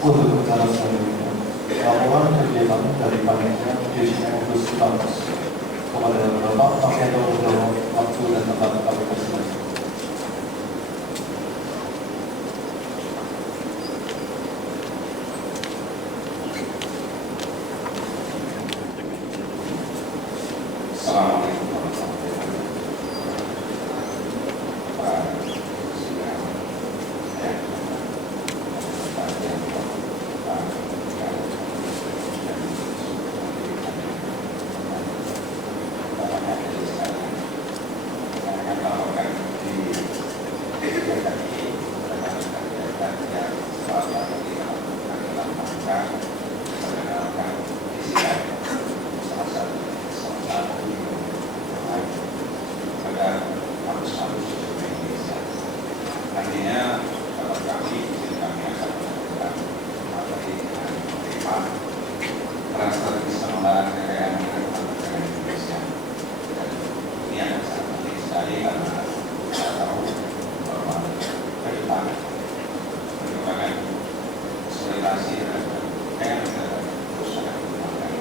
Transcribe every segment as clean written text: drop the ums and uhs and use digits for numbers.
Untuk acara selanjutnya, laporan kegiatan dari panitia Dirjen Bus Kampus kepada Bapak Makianto Nugroho, waktu dan tempat kami persilakan. Assalamualaikum warahmatullahi Artinya kalau kami akan melakukan materi dengan tema strategis pengembangan kekayaan negara Indonesia. Dan ini akan sangat penting sekali karena kita tahu bahwa ke depan merupakan konsolidasi dan kekayaan negara terus akan dikembangkan.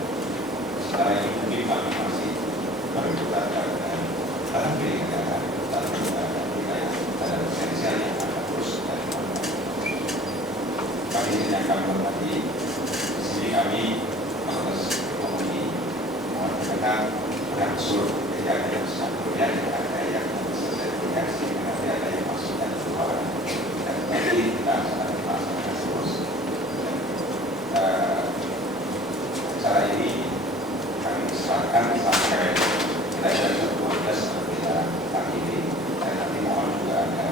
Sementara itu mungkin kami masih berdebat dengan barang milik negara, tapi juga wilayah dan esensial yang akan terus dikembangkan. Kami yang kami hormati, di sini kami Fakultas Ekonomi mohon mereka berangsur tidak ada yang bisa kemudian ada yang bisa saya komunikasi, nanti ada yang masuk dan keluar, dan tadi kita akan melaksanakan terus. Acara ini kami serahkan sampai kira-kira 12 berbeda kali ini, dan nanti mohon juga ada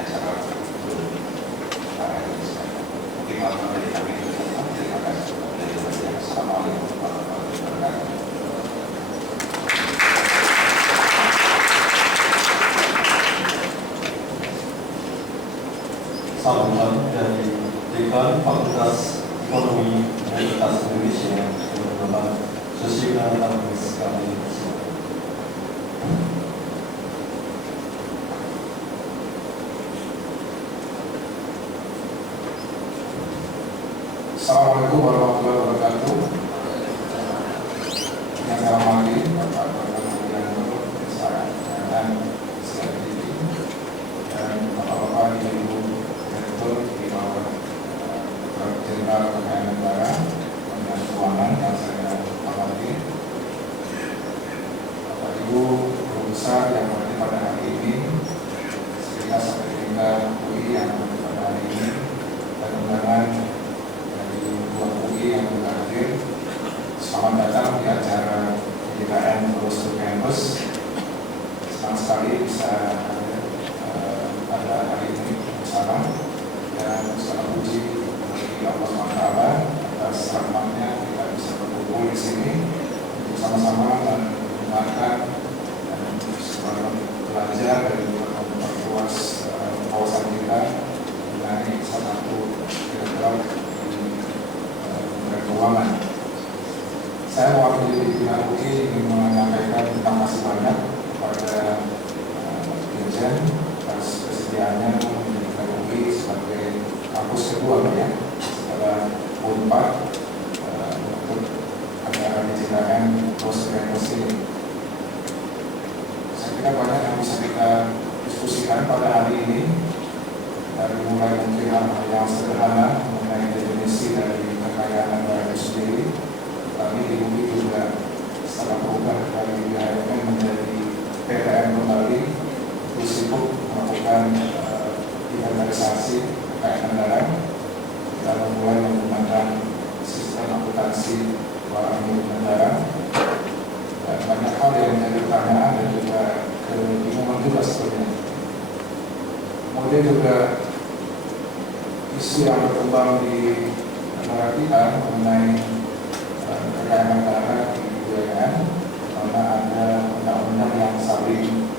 acara untuk para ini sekalian. Mungkin malam dari kami itu semua. Terima kasih. Assalamualaikum warahmatullahi wabarakatuh. Sambutan dari Dekan Fakultas Ekonomi Universitas Indonesia yang Bapak Sushila Tampis kami persilakan. Assalamualaikum warahmatullahi wabarakatuh. Yang saya hormati Bapak Makianto, dan sekaligus dan bapak-bapak ibu direktur di bawah Jenderal Kekayaan Negara dan Keuangan yang saya hormati, Bapak Ibu Guru Besar yang berada pada hari ini, sekitar sampai tingkat UI yang berada pada hari ini, dan undangan yang hadir, selamat datang di acara kegiatan Bus to Campus. Senang sekali bisa hadir pada hari ini bersama, dan segala puji bagi Allah SWT atas rahmatnya kita bisa berkumpul di sini untuk sama-sama mendengarkan dan belajar dan memperluas wawasan kita mengenai salah satu program keuangan. Saya mewakili pimpinan UI ingin menyampaikan terima kasih banyak kepada Dirjen atas kesediaannya menjadikan UI sebagai kampus kedua ya setelah Unpad untuk acara DJKN Bus Campus ini. Saya kira banyak yang bisa kita diskusikan pada hari ini, dari mulai mungkin hal yang sederhana mengenai definisi dari kekayaan negara itu sendiri. Kami di UI juga setelah berubah dari BHMN menjadi PTN kembali, itu sibuk melakukan inventarisasi kekayaan negara. Kita mulai menggunakan sistem akuntansi barang milik negara, dan banyak hal yang menjadi pertanyaan dan juga kebingungan juga sebenarnya. Kemudian juga isu yang berkembang di negara kita mengenai kekayaan negara di BUMN, karena ada undang-undang yang saling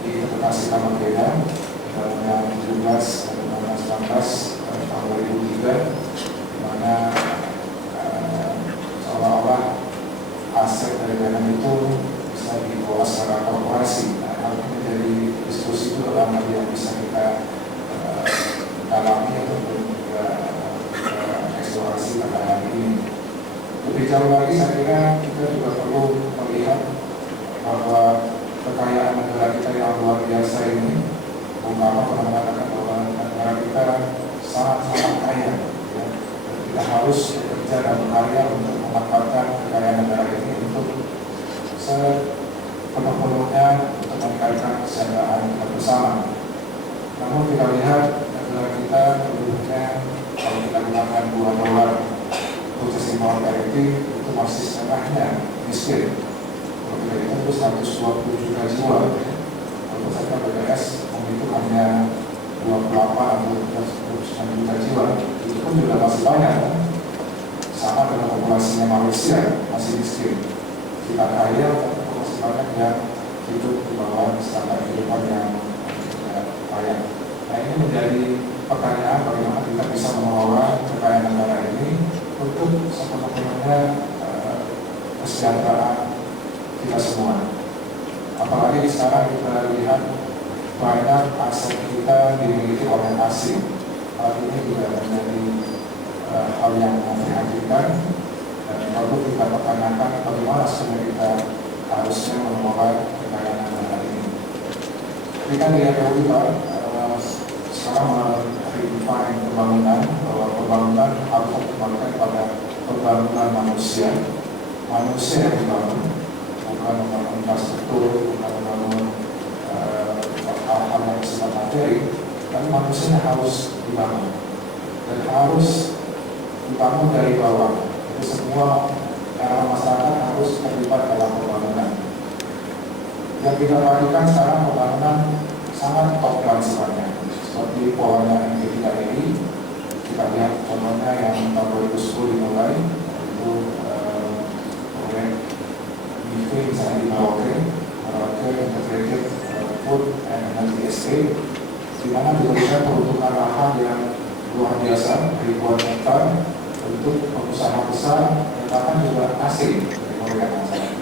diinterpretasikan berbeda, Undang-Undang 17 dan Undang-Undang 19 tahun 2003, di mana seolah-olah aset dari BUMN itu bisa dikelola secara korporasi. Nah, hal ini menjadi diskusi itu dalam hal yang bisa kita dalami atau juga jauh lagi saya kira kita juga perlu melihat bahwa kekayaan negara kita yang luar biasa ini, Bung Karno pernah mengatakan bahwa negara kita sangat-sangat kaya. Ya. Kita harus bekerja dan berkarya untuk memanfaatkan kekayaan negara ini untuk sepenuh-penuhnya untuk meningkatkan kesejahteraan kita bersama. Namun kita lihat negara kita penduduknya, kalau kita gunakan $2 purchasing power parity, itu masih setengahnya miskin. Kalau kita hitung itu 120 juta jiwa. Kalau saja BPS menghitung hanya 28 atau 29 juta jiwa, itu pun juga masih banyak. Sama dengan populasinya Malaysia, masih miskin. Kita kaya, tapi masih banyak yang hidup di bawah standar kehidupan yang kaya. Nah, ini menjadi pertanyaan bagaimana kita bisa mengelola kekayaan negara ini untuk sepenuhnya kesejahteraan kita semua. Apalagi sekarang kita lihat banyak aset kita dimiliki oleh asing. Hal ini juga menjadi hal yang memprihatinkan dan perlu kita pertanyakan bagaimana sebenarnya kita harusnya mengelola kekayaan negara ini. Tapi kan di RPU kita sekarang meredefine pembangunan, bahwa pembangunan harus dikembalikan pada pembangunan manusia yang dibangun, bukan membangun infrastruktur, bukan membangun hal-hal yang bersifat materi, tapi manusia harus dibangun dan harus dibangun dari bawah. Jadi semua era masyarakat harus terlibat dalam pembangunan. Yang kita perhatikan sekarang pembangunan sangat top down sifatnya. Seperti polanya MD3RI, kita lihat contohnya yang tahun 2010 dimulai, itu proyek MIFI misalnya di Merauke Integrated Food and Energy Estate, di mana diberikan peruntukan lahan yang luar biasa, ribuan hektar untuk pengusaha besar dan bahkan juga asing dari Korea Selatan.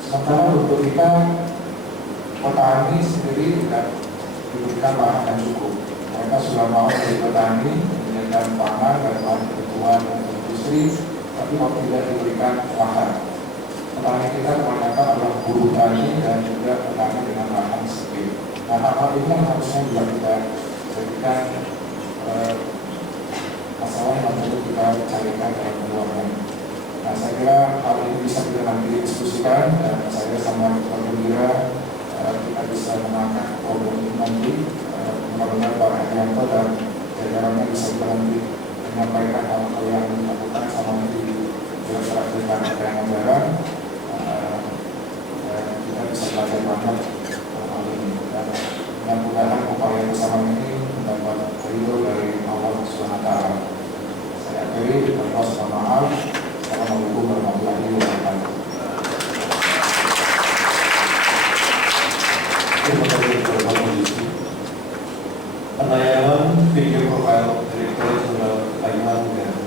Sementara untuk kita petani sendiri tidak diberikan lahan yang cukup. Mereka sudah mau dari petani menyediakan pangan dan bahan kebutuhan untuk industri, tapi kalau tidak diberikan lahan. Petani kita kebanyakan adalah buruh tani dan juga petani dengan lahan sempit. Nah, hal-hal ini yang harusnya juga kita jadikan masalah yang perlu kita carikan dalam keluarga. Nah, saya kira hal ini bisa kita nanti diskusikan dan saya sangat bergembira kita bisa mengangkat problem ini nanti. Mudah-mudahan Pak Hadianto dan jajarannya bisa nanti menyampaikan hal-hal yang dilakukan sama di Direktorat Jenderal Kekayaan Negara. Kita bisa belajar banyak hal ini. Dan mudah-mudahan upaya bersama ini mendapat ridho dari Allah SWT. Saya akhiri dengan mohon maaf. Assalamualaikum warahmatullahi wabarakatuh. Terima kasih kepada kondisi penayangan video profil Direktur Jenderal Kekayaan Negara.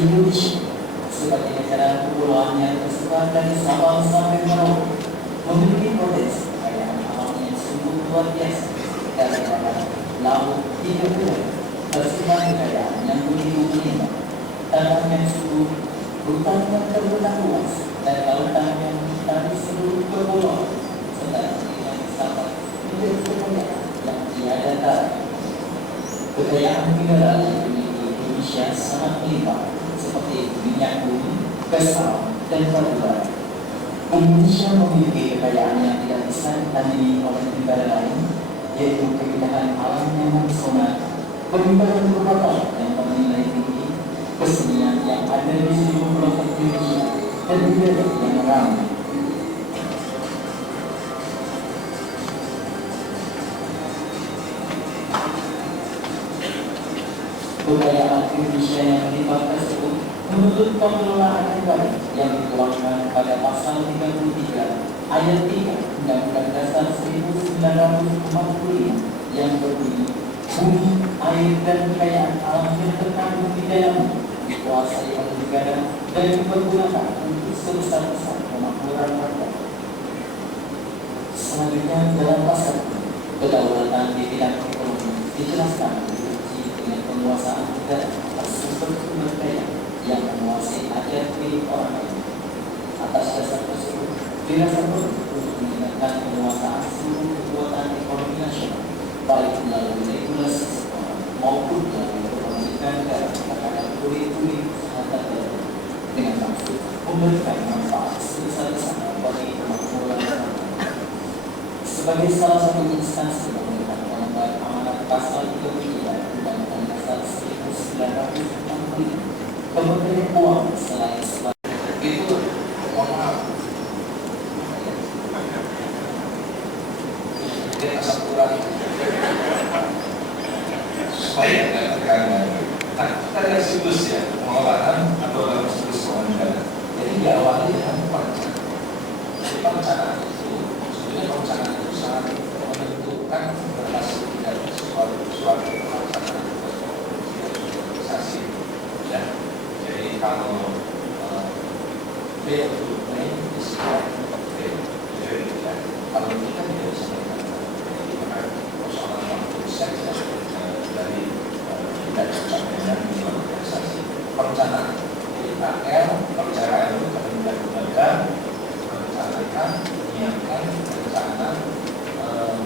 Indonesia sebagai negara kepulauan yang tersebar dari Sabang sampai Merauke memiliki potensi kekayaan alam yang sungguh luar biasa daripada laut hingga pulau, tersebar kekayaan yang begitu melimpah, tanah yang subur, hutan yang terbelah luas, dan lautan yang dari seluruh kepulauan, serta yang wisata menjadi kekayaan yang tiada tara. Kekayaan mineral yang dimiliki Indonesia sangat melimpah, seperti minyak bumi, gas alam, dan batu bara. Indonesia memiliki kekayaan yang tidak bisa ditandingi oleh negara lain, yaitu keindahan alam yang mempesona, peninggalan kota yang bernilai tinggi, kesenian yang ada di seluruh pelosok Indonesia, dan budaya yang ramai. Kekayaan Indonesia yang melimpah tersebut menuntut pengelolaan yang baik yang dituangkan pada pasal 33 ayat 3 Undang-Undang Dasar 1945 yang berbunyi, bumi, air, dan kekayaan alam yang terkandung di dalamnya dikuasai oleh negara dan dipergunakan untuk sebesar-besar kemakmuran rakyat. Selanjutnya dalam pasal kedaulatan di bidang ekonomi dijelaskan diuji dengan penguasaan negara atas sumber daya yang menguasai adat milik orang lain. Atas dasar tersebut, dirasa perlu untuk meningkatkan penguasaan seluruh kekuatan ekonomi nasional, baik melalui regulasi sekolah maupun melalui kepemilikan negara terhadap kulit-kulit usaha tertentu dengan maksud memberikan manfaat sebesar-besarnya bagi kemakmuran rakyat. Sebagai salah satu instansi pemerintahan pengemban amanat pasal 33 Undang-Undang Dasar 1945, Kementerian Keuangan selain sebagai Itu mohon maaf. Dia asal kurang supaya tidak terganggu. Nah, kita lihat siklus ya, pengelolaan atau dalam siklus keuangan negara. Jadi diawali dengan perencanaan. Jadi perencanaan itu, sebenarnya perencanaan itu sangat menentukan berhasil dari suatu pelaksanaan organisasi. Ya, jadi kalau fail to plan is right to fail. Jadi kalau kita tidak bisa melakukan ini, maka persoalan waktu saja dari tidak tercapainya di organisasi. Perencanaan, jadi AL, perencanaan itu kemudian lembaga merencanakan, menyiapkan rencana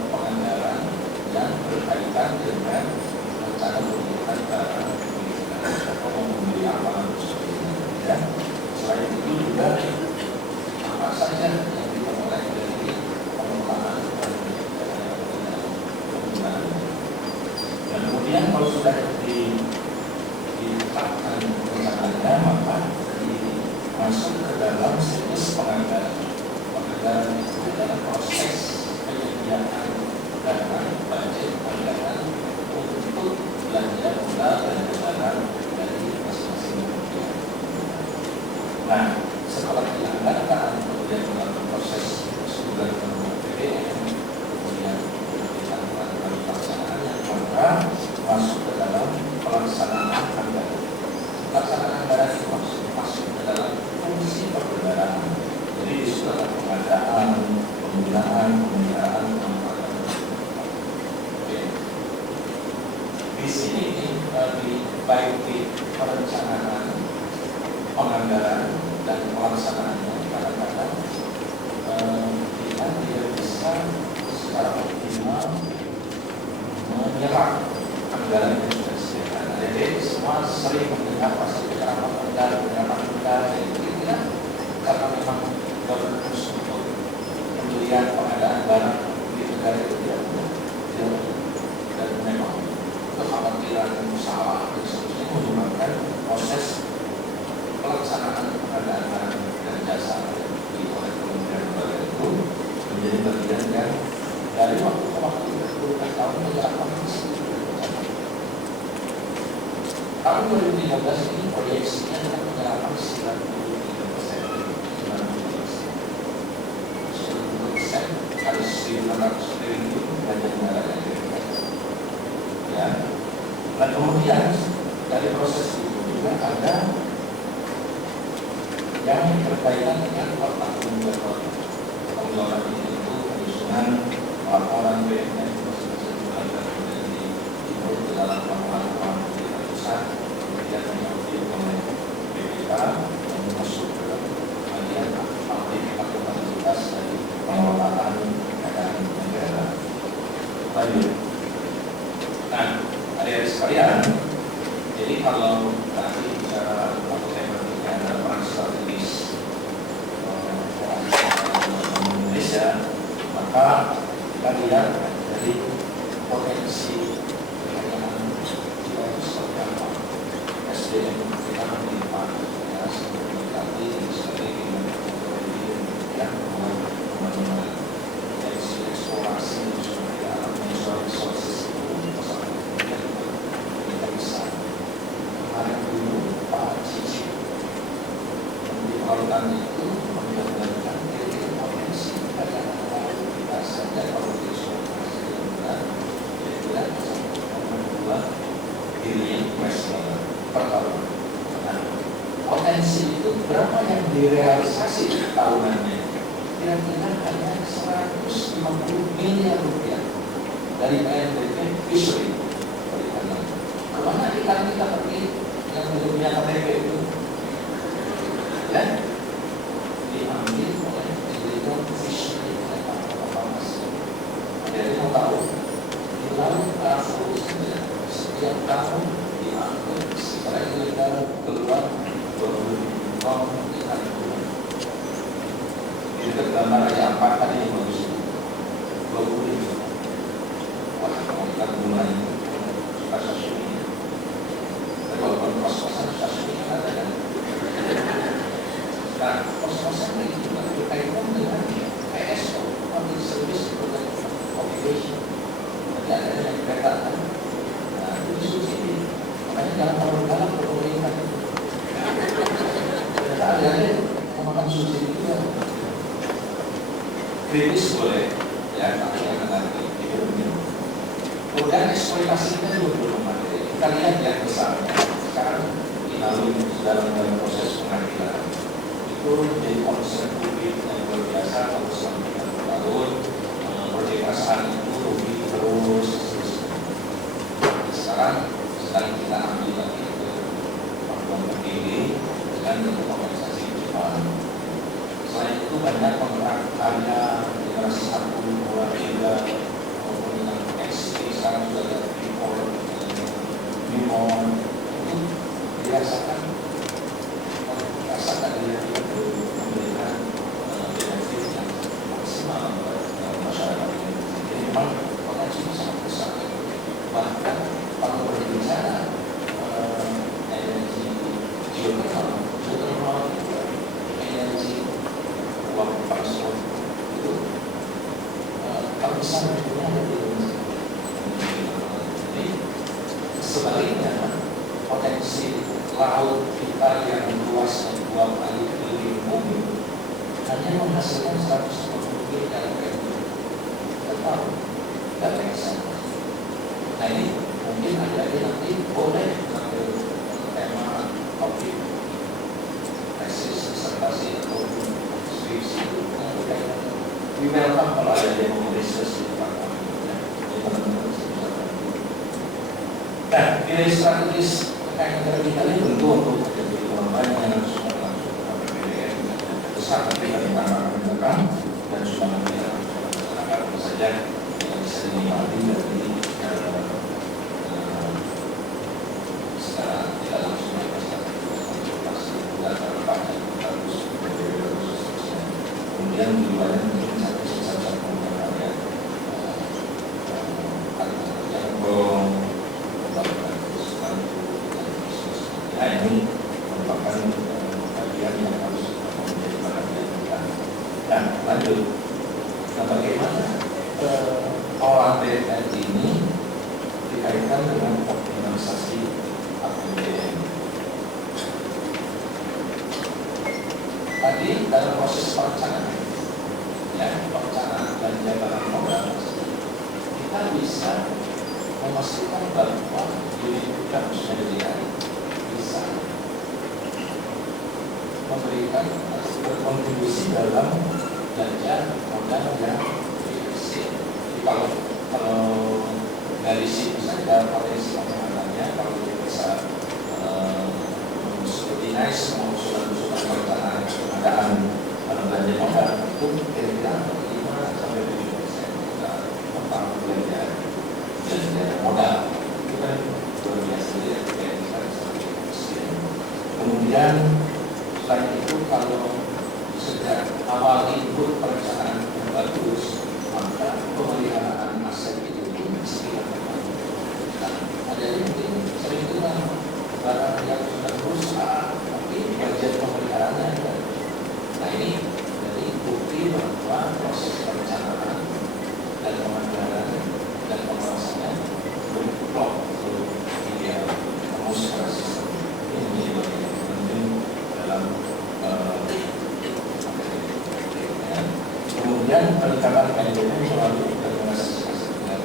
penganggaran yang berkaitan dengan rencana pemilihan barang atau membeli apa ya. Selain itu juga apa saja yang dimulai dari pengelolaan penggunaan. Dan kemudian kalau sudah ditetapkan rencananya, maka masuk ke dalam siklus penganggaran. Penganggaran itu adalah proses penyediaan dana budget anggaran untuk belanja modal dan barang dari masing-masing kementerian. Nah, setelah dianggarkan, kemudian melalui proses sudah melalui APBN, kemudian kita melakukan pelaksanaannya, maka masuk ke dalam pelaksanaan anggaran. Pelaksanaan anggaran itu masuk ke dalam fungsi perbendaharaan. Jadi di situ ada pengadaan, penggunaan, pemelihara, di sini baik di perencanaan, penganggaran dan pelaksanaannya kadang-kadang kita tidak bisa secara optimal menyerap anggaran yang sudah disediakan. Jadi semua sering mendengar pasti penyerapan negara, itu tidak karena memang governance untuk pembelian pengadaan barang di negara itu tidak mudah, dan memang kekhawatiran salah dan seterusnya menyebabkan proses pelaksanaan pengadaan barang dan jasa di oleh kementerian lembaga itu menjadi bagian yang dari waktu ke waktu berpuluh tahun menjelaskan tahun 2013 ini proyeksinya adalah penyerapan 90%, harus 1.500 triliun belanja negara yang diberikan. Ya, dan kemudian dari proses itu juga ada yang berkaitan dengan tanggung jawab ini, itu penyusunan laporan BNN di dalam laporan keuangan pusat, kemudian diaudit oleh BPK yang masuk ke bagian akuntabilitas dari pengelolaan kekayaan negara. Lanjut. Nah, adik-adik sekalian, jadi kalau tadi bicara waktu saya berpikir ada peran strategis Indonesia, maka kita lihat dari potensi kekayaan kita itu seperti apa. SDM kita melimpah, ya, seperti tadi strategi yang pembangunan potensi eksplorasi seperti alam natural resources itu kita bisa. Kemarin dulu Pak Cici Menteri Kelautan itu menjabarkan kira-kira potensi kekayaan kita saja kalau di eksploitasi dan kira-kira itu berapa yang direalisasi tahunannya? Kira-kira hanya 150 miliar rupiah dari PNBP fishery perikanan. Kemana ikan kita pergi yang punya KTP itu? Ya, diambil oleh illegal fishery farmers. Jadi mau tahu di laut Arafurus setiap tahun diambil secara ilegal keluar 20 ton ikan tuna. Di dekat gambar Raja Ampat tadi yang bagus, 20. Wah, kalau ikan tuna ini suka sashimi. Tapi kalau kos-kosan sashimi kan ada kan? Nah, kos-kosan ini juga berkaitan dengan PSO, Public Service Obligation. Jadi ada yang dikatakan, nah itu subsidi. Makanya jangan terlalu galak ke pemerintah itu. Ternyata ada yang memakan subsidi juga. Kritis boleh, ya, tapi jangan nanti dihubungi. Kemudian eksploitasi kita juga belum materi. Kita lihat yang besarnya. Sekarang Inalum dalam proses pengadilan. Itu menjadi concern publik yang luar biasa selama 30 tahun. Proyek perasaan itu rugi terus. Sekarang sedang kita ambil lagi ke Papua Terkini dengan bentuk organisasi Jepang. Selain itu banyak kontrak karya generasi 1, 2, 3 maupun yang XT sekarang sudah ada Freeport, Bimon itu dirasakan dia itu memberikan benefit yang maksimal bagi masyarakat ini. Jadi memang potensinya sangat besar. Bahkan kalau berbicara energi geothermal, energi uap panas itu kalau besar bentuknya ada di Indonesia. Jadi sebaliknya potensi laut kita yang luasnya 2 kali keliling bumi hanya menghasilkan 150 miliar rupiah. Kita tahu, tidak make sense. Nah ini mungkin adik-adik nanti boleh mengambil tema topik tesis, disertasi atau skripsi itu yang berkaitan. We welcome kalau ada yang mau research di tempat kami. Nah, nilai strategis terkait negara kita ini tentu untuk menjadi banyak sudah langsung ke APBN besar tapi dari tanggapan belakang dan sudah nanti masyarakat tentu saja yang bisa dinikmati dari secara tidak langsung transportasi dan pajak bagus kemudian di luarnya mungkin satu penggunaan ya ini merupakan bagian yang harus menjadi perhatian kita. Dan lanjut, nah bagaimana olah BNN ini dikaitkan dengan optimalisasi APBN? Tadi dalam proses perencanaan, ya perencanaan belanja barang modal, kita bisa memastikan bahwa unit kita sudah dilihat bisa memberikan berkontribusi dalam belanja modal yang efisien. Kalau dari situ saja potensi penghematannya kalau kita bisa scrutinize semua usulan-usulan perencanaan pengadaan belanja modal itu kira-kira 5-7% kita tentang belanja modal itu kan luar biasa ya. Kemudian selain itu kalau sejak awal input perencanaan yang bagus, maka pemeliharaan aset itu pun mesti dilakukan. Nah, ada yang mungkin sering dengar barang yang sudah rusak, tapi budget pemeliharaannya ada. Nah ini dari bukti bahwa proses perencanaan dan penganggaran dan pengawasannya belum plot, belum ideal, harus secara sistem. Ini menjadi bagian dalam kemudian peningkatan manajemen selalu terrealisasikan.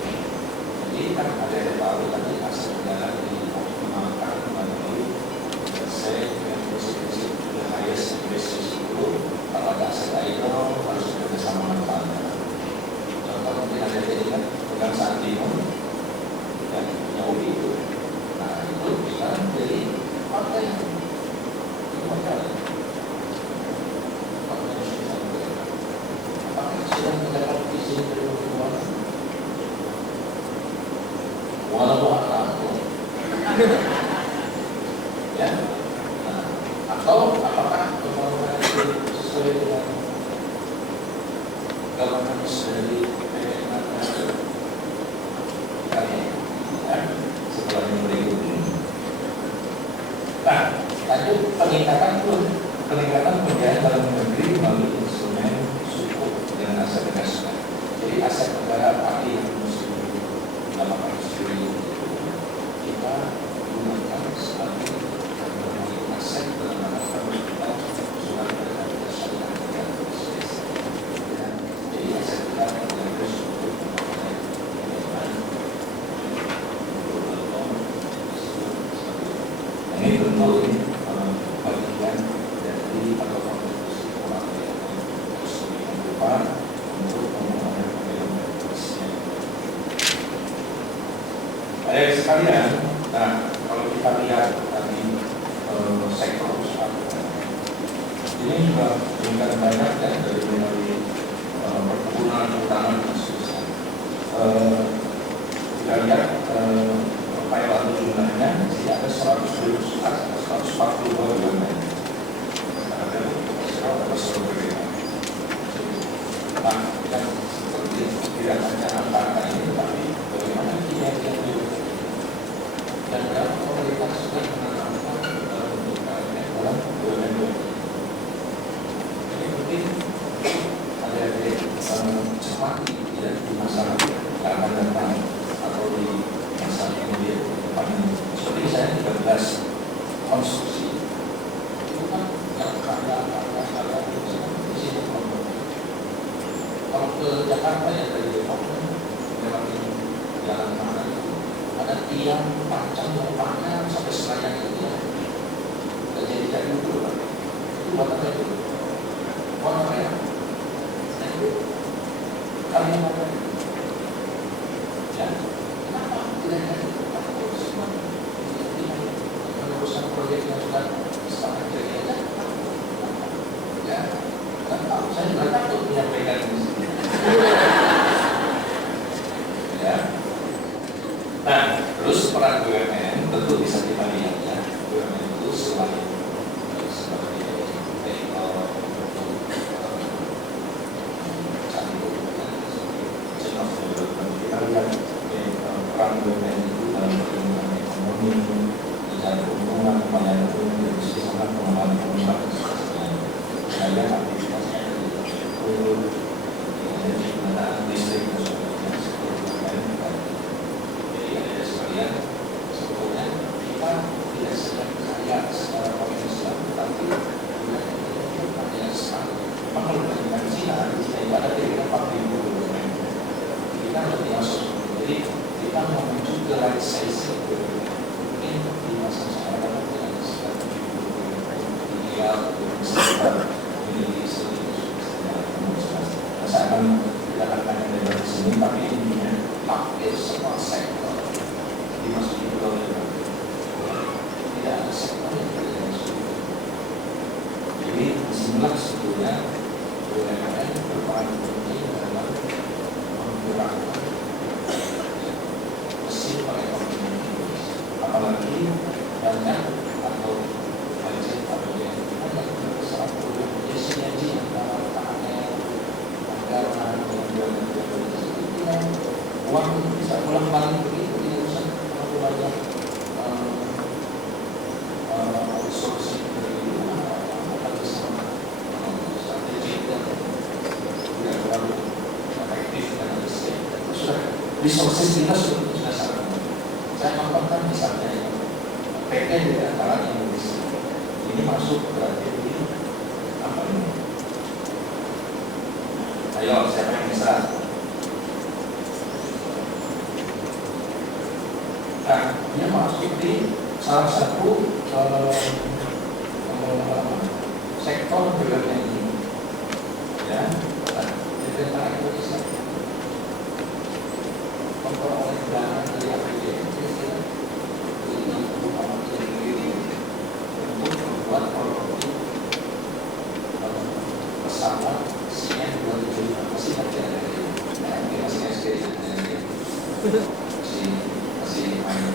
Jadi kan ada yang tahu tadi aset negara dioptimalkan melalui saya yang prinsip the highest sudah mendapat izin dari orang walau aku ya. Nah, atau apakah kemauan itu sesuai dengan governance dari PMK ya, setelah yang berikut ini. Nah, lanjut peningkatan pembiayaan dalam negeri melalui instrumen sukuk dan aset negara. Jadi aset negara tadi yang mesti dalam triliun kita gunakan sebagai aset dalam rangka kita surat berharga syariah dan jadi aset negara yang bersukuk ini tentu ini bagian dari atau kontribusi orang yang harus dilakukan untuk membangun pembangunan. Adik sekalian, nah kalau kita lihat tadi sektor usaha ini juga meningkat banyak ya dari perkebunan, pertanian dan seterusnya. Kita lihat lalu jumlahnya masih ada 142 BUMN. Nah, kan seperti tidak hanya angka ini, tetapi bagaimana kinerjanya dan berapa pemerintah sudah menanamkan dalam BUMN. Ini mungkin ada cermati tidak di masa yang akan datang atau di masa kemudian depan ini. Seperti misalnya 13 konstruksi itu kan yang karya di sini kelompok. Kalau ke Jakarta ya dari Depok memang ini jalan mana itu ada tiang panjang yang panjang sampai Senayan itu ya. Jadi dulu kan itu buat apa itu? Warna merah. Nah itu kalian apa? Ya. Kenapa tidak jadi? Meneruskan proyek yang sudah setengah jadi aja. Ya, kan tahu. Saya nggak takut menyampaikan ini. Ya. Nah, terus peran BUMN tentu bisa kita lihat ya. BUMN itu sebagai kita lihat peran BUMN itu dalam pertumbuhan ekonomi dan hubungan pelayanan umum dan sisakan pengembangan pengembangan dan aktivitasnya dari penggunaan listrik dan sebagainya seperti lain. Jadi ada sekalian sebetulnya kita tidak sedang kaya secara potensial, tetapi juga ada sekali. Memang kalau dibandingkan Cina itu ada kira-kira 4.000 BUMN. Kita lebih masuk. Jadi kita menuju ke right sizing mungkin di masa sekarang dengan sekitar 70 ideal sekitar memiliki saya akan tidak akan dari sini, tapi intinya hampir semua sektor dimasuki oleh tidak ada sektor yang tidak dimasuki. Jadi disinilah sebetulnya BUMN berperan penting dalam menggerakkan mesin perekonomian Indonesia. Apalagi banyak atau budget atau yang besar punya sinergi antara KKN, anggaran, dan uang itu bisa pulang balik begitu, tidak usah terlalu banyak outsourcing dari akan bisa strategik dan tidak terlalu efektif dan sudah resources kita sudah sangat. Saya contohkan misalnya PT di antara Indonesia ini masuk berarti di apa ini? Ayo siapa yang bisa? Nah, dia masuk di salah satu sektor BUMN ini, ya. Pemerintah Indonesia memperoleh dana dari APBN untuk membuat prototipe pesawat pesawat CN 275 masih baca dari masih SD masih main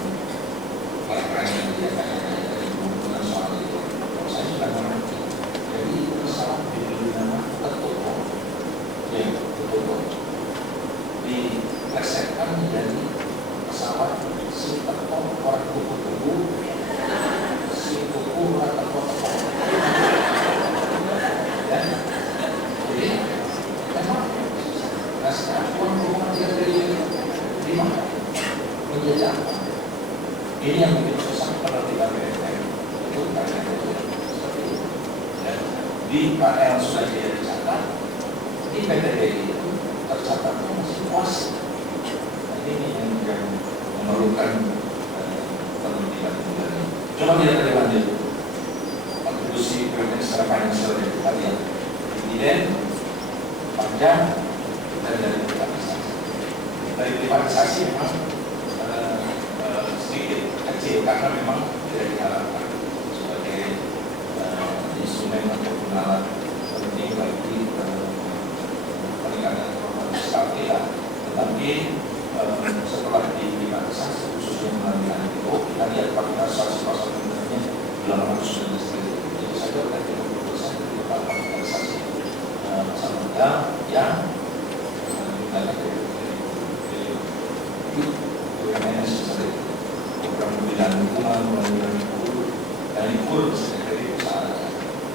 keren dia kayak dari hubungan soal itu. Saya sudah mengerti. Jadi pesawat diberi nama Tetopo, ya Tetopo, diplesetkan menjadi pesawat si Tetopo orang tuku-tuku, si tuku orang teko-teko. Ya, jadi memang nah sekarang hubungan dia dari mana? Menjadi apa? Ini yang bikin susah penertiban BSN itu karena itu seperti itu. Dan di KL sudah tidak dicatat, di PTDI itu tercatatnya masih puas. Nah, ini yang memerlukan penertiban kembali. Coba kita lanjut. Kontribusi BUMN secara finansial dari kita lihat dividen, pajak, dan dari privatisasi. Dari privatisasi memang sedikit kecil karena memang tidak diharapkan sebagai instrumen ataupun alat penting bagi peningkatan fiskal kita. Tetapi setelah diprivatisasi khususnya melalui itu kita lihat kapitalisasi pasar modalnya 819 triliun. Jadi saya kira 30% dari total kapitalisasi pasar modal yang jumlahnya dari BUMN seperti program pembinaan lingkungan, pembangunan hulu, dan hulu dari usaha.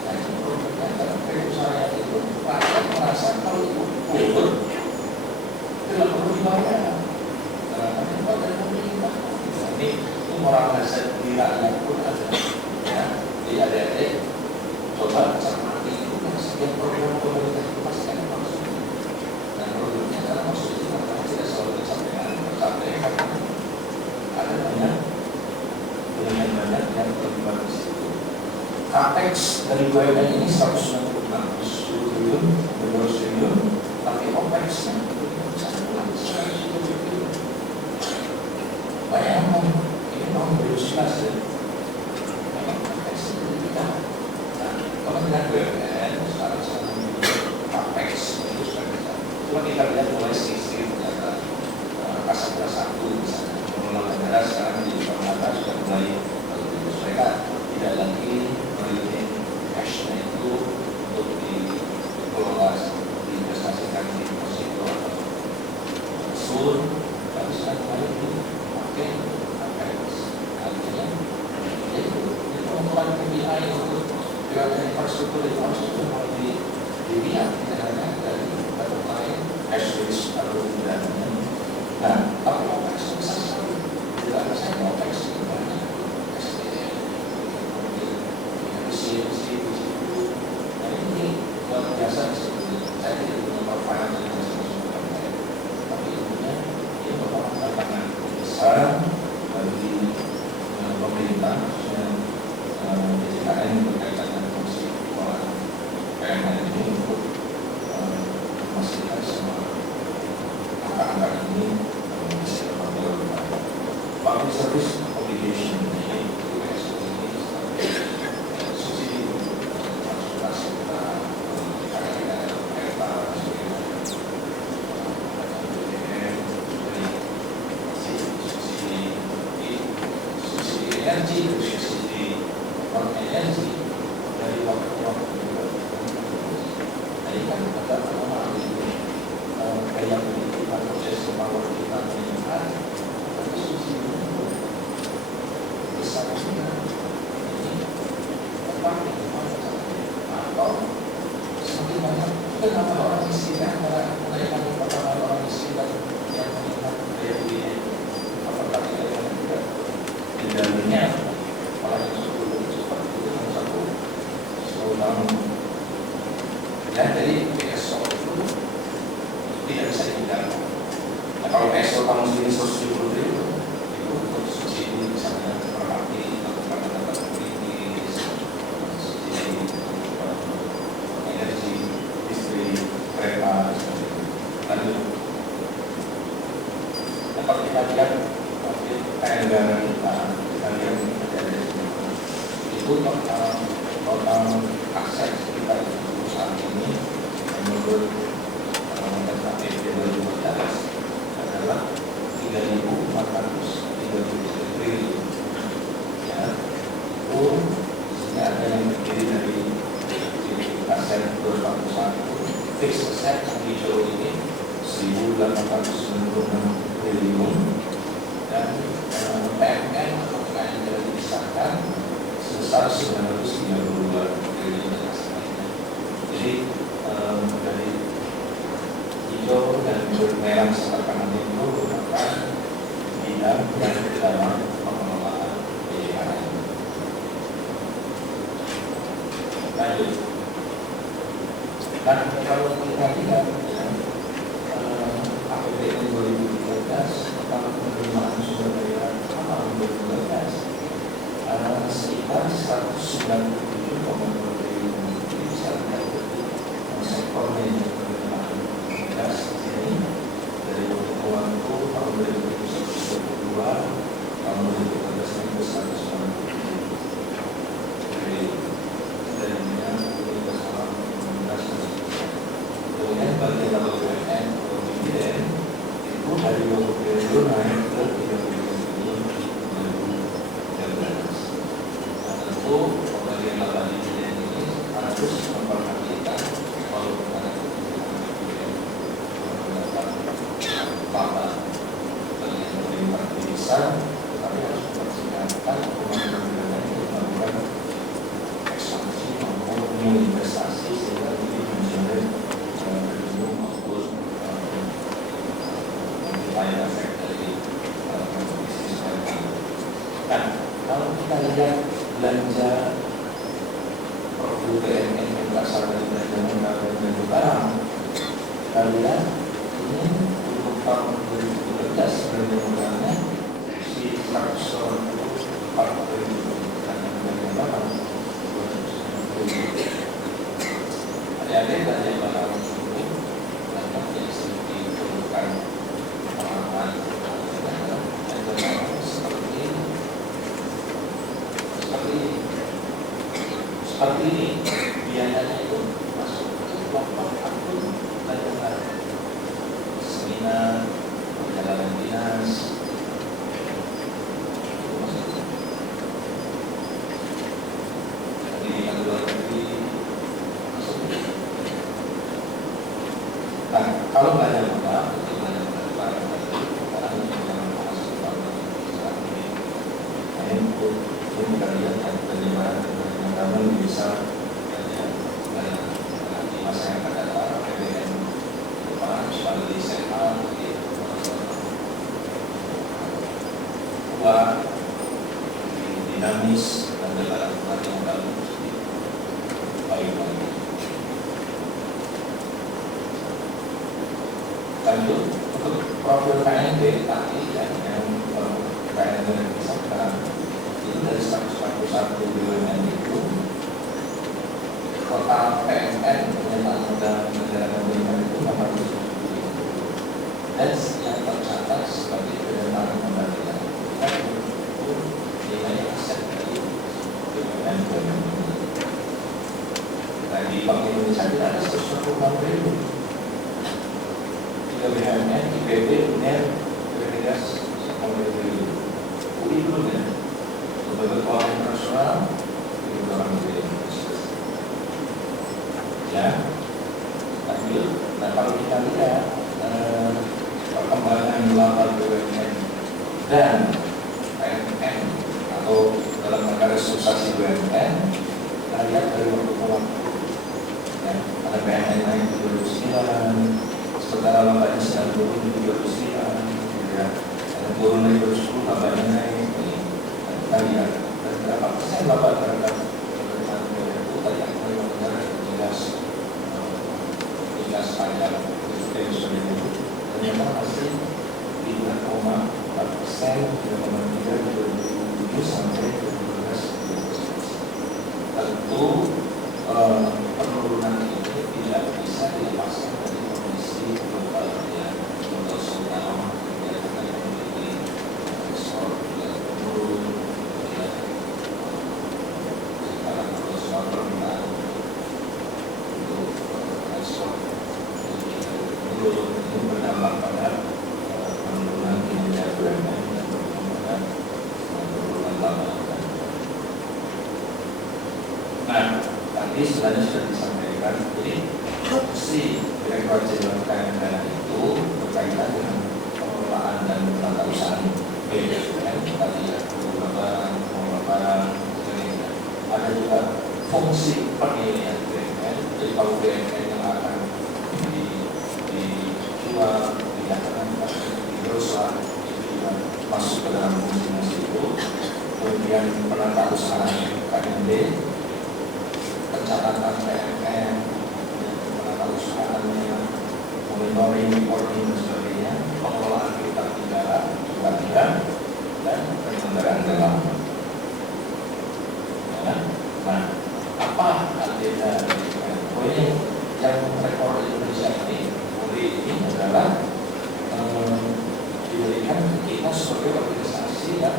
Nah itu programnya dalam usaha itu rakyat merasa kalau itu hulu tidak perlu dibayar. Tapi kalau dari pemerintah, ini moralisasi di rakyat pun ada. Ya, di adik-adik coba cermati itu kan setiap program pemerintah itu pasti ada maksudnya. Dan programnya adalah maksudnya karena tidak selalu disampaikan karena ada banyak yang terlibat di situ. Capex dari BUMN ini 196 triliun, 200 triliun, tapi OPEX-nya banyak yang mau ini tahun 2011 ya. Memang OPEX itu tidak. Nah, kalau kita BUMN sekarang CAPEX itu sudah bisa. Coba kita lihat mulai sisi ternyata Kasabra 1 misalnya pengelola bandara sekarang di Jakarta sudah mulai mereka tidak lagi memiliki cash-nya itu untuk dikelola diinvestasikan di deposito atau sur, tapi sekarang mulai dipakai CAPEX. Artinya itu pengumpulan PBI untuk BUMN infrastruktur itu harus mulai dilihat tidak hanya dari bottom line cash rich atau tidak. Nah, tapi OPEX besar sekali. Tidak ada saya OPEX itu banyak. SDM, efisiensi, nah ini luar biasa sebetulnya. Saya tidak punya profile dari masyarakat, tapi intinya ini merupakan tantangan besar bagi pemerintah khususnya DJKN berkaitan dengan fungsi keuangan BUMN ini untuk memastikan semua angka-angka ini bisa terlakukan. Public service obligation ini subsidi transportasi kita kereta, subsidi energi, subsidi non energi dari waktu ke waktu. Jadi kan ada anomali gaya politik proses power kita meningkat, tapi subsidi besar juga. Ini apa yang atau semakin banyak kenapa orang miskin kan menaikkan pertama orang miskin dan yang meningkat gaya politik apa tadi yang tidak di dalamnya orang yang sudah cepat itu nomor satu slow down. Ya jadi PSO itu tidak bisa dihindari. Nah, kalau PSO tahun segini 170 triliun itu untuk subsidi misalnya perhati atau kata-kata politis, subsidi energi, listrik, kereta, seperti itu. Lalu, kalau kita lihat anggaran kita lihat ada itu total akses kita itu saat ini aset yang hijau ini 1.896 triliun dan PMN atau kekayaan yang dipisahkan sebesar 932 triliun dan aset lainnya. Jadi dari hijau dan merah serta kanan itu merupakan bidang yang dalam pengelolaan PJKN. Lanjut. Dan kalau kita lihat APBN 2013 tentang penerimaan sumber daya alam 2012 sekitar 197,2 triliun. Jadi bisa lihat sektor manajemen penerimaan gas ini dari waktu tahun 2022 tahun 2013 itu 197 triliun. Dan ini bersama 16%. Kemudian bagian level BUMN atau dividen itu dari 20 triliun naik ke 30 triliun di 2013. Nah, tentu pembagian laba dividen ini harus memperhatikan kalau ada dividen mendapat laba bagian pemerintah lebih besar, tetapi harus memperhatikan pembagian dividen itu melakukan ekspansi maupun new investasi sehingga lebih menjadi revenue maupun multiplier effect dari bisnis mereka. Nah, kalau kita lihat belanja produk BUMN yang berasal dari belanja modal dan belanja barang, kita lihat ini untuk tahun 2013 belanja modalnya di 124 triliun dan belanja barang 290 triliun. Ada belanja barang itu banyak yang sedikit diperlukan pengembangan belanja barang seperti ini biayanya itu masuk ke kelompok akun belanja barang, seminar, perjalanan dinas, itu masuk pendidikan luar negeri masuk. Nah, kalau belanja modal itu belanja modal barang barang yang masuk ke dalam saat ini. Nah, itu kita lihat kan belanja barang namun bisa di masa yang akan datang APBN depan supaya lebih sehat, lebih kuat, lebih dinamis dan negara-negara yang dalam baik-baik. Lanjut untuk profil KNB tadi yang KNB yang disahkan itu dari 141 BUMN itu total PMN penyertaan modal negara pemerintah itu 600 triliun dan yang tercatat sebagai penyertaan modal itu nilai aset dari BUMN ini. Nah, di Bank Indonesia tidak ada 126 triliun. 3 BUMN, IPB, UNER, BPJS, 10 triliun. UI belum ya? Lembaga keuangan internasional itu orang Indonesia. Ya, lanjut. Nah, kalau kita lihat perkembangan laba BUMN dan PMN atau dalam negara substansi BUMN, kita lihat dari waktu ke waktu. Ya, ada PMN naik di 2009, sementara labanya sedang turun di 2009. Ya, ada turun dari 2010, labanya naik. Kita lihat dan berapa persen laba terhadap penerimaan negara itu tadi yang negara jelas pajak itu sebagainya itu ternyata masih 3,4%, 3,3 di 2007 sampai 2012. Tentu penurunan ini tidak bisa dilepaskan dari kondisi global ya, global slowdown yang memiliki ekspor juga turun. Permintaan untuk ekspor ini berdampak pada penurunan kinerja BUMN dan penurunan laba. Nah, tadi sebenarnya sudah disampaikan, jadi fungsi Direktorat kewajiban negara itu berkaitan dengan pengelolaan dan tata usaha beda kan tadi ya pengelolaan ada juga fungsi penilaian BUMN. Jadi kalau BUMN yang akan dijual dinyatakan dirusak itu juga masuk ke dalam fungsi itu. Kemudian penata usaha KMB, pencatatan BUMN, penata usahanya, monitoring, reporting dan sebagainya, pengelolaan piutang negara juga ada, dan penyelenggaraan dalam. Nah, apa agenda pokoknya yang rekor Indonesia ini adalah diberikan kita sebagai organisasi yang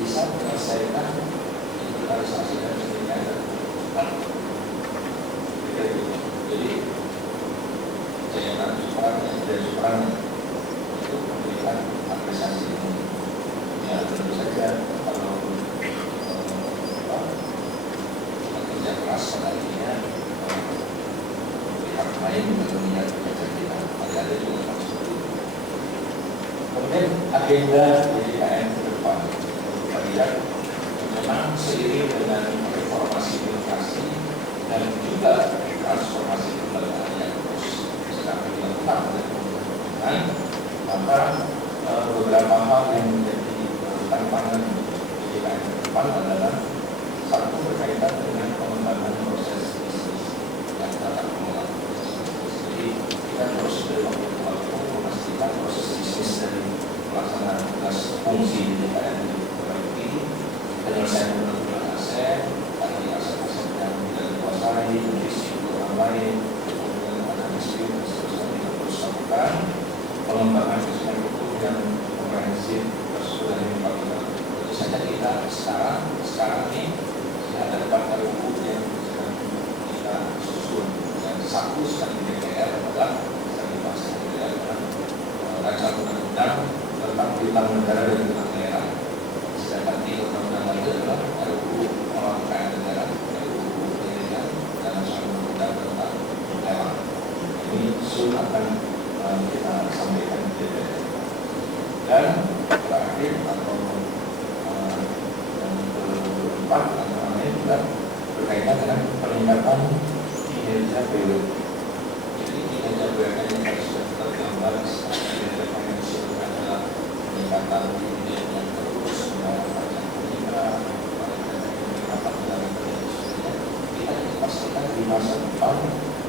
bisa menyelesaikan inventarisasi dan sebagainya. Jadi jajaran Supran itu memberikan apresiasi ini. Ya tentu saja kalau kerja keras sekalinya pihak lain juga melihat kerja kita. Ada juga kan seperti itu. Kemudian agenda JKN ke depan kita lihat memang seiring dengan reformasi birokrasi dan juga transformasi kelembagaan yang terus sedang dilakukan oleh pemerintahan, maka beberapa hal yang menjadi tantangan JKN ke depan adalah satu berkaitan dengan pengembangan proses bisnis yang dapat mengelola proses bisnis. Jadi kita terus dari waktu ke waktu memastikan proses bisnis dari pelaksanaan tugas fungsi JKN diperbaiki, penyelesaian penentuan aset, tadi aset-aset yang tidak dikuasai, risiko orang lain, kemudian ada dispute dan seterusnya kita terus lakukan pengembangan sistem hukum yang komprehensif sudah dilakukan. Tentu saja kita sekarang ini ada 4 RUU yang sedang kita susun dan satu sedang di DPR adalah sedang dibahas di DPR rancangan undang-undang tentang piutang negara dan piutang daerah. Sedangkan 3 undang-undang lain adalah RUU pengelolaan kekayaan negara, RUU pendidikan dan rancangan undang-undang tentang hewan. Ini usul akan kita sampaikan di DPR. Dan terakhir atau yang keempat juga berkaitan dengan peningkatan kinerja BUMN. Jadi kinerja BUMN yang tadi sudah tergambar kinerja finansial adalah peningkatan dividend yang terus membayar pajak peningkat, peningkatan dalam sebagainya. Kita pastikan di masa depan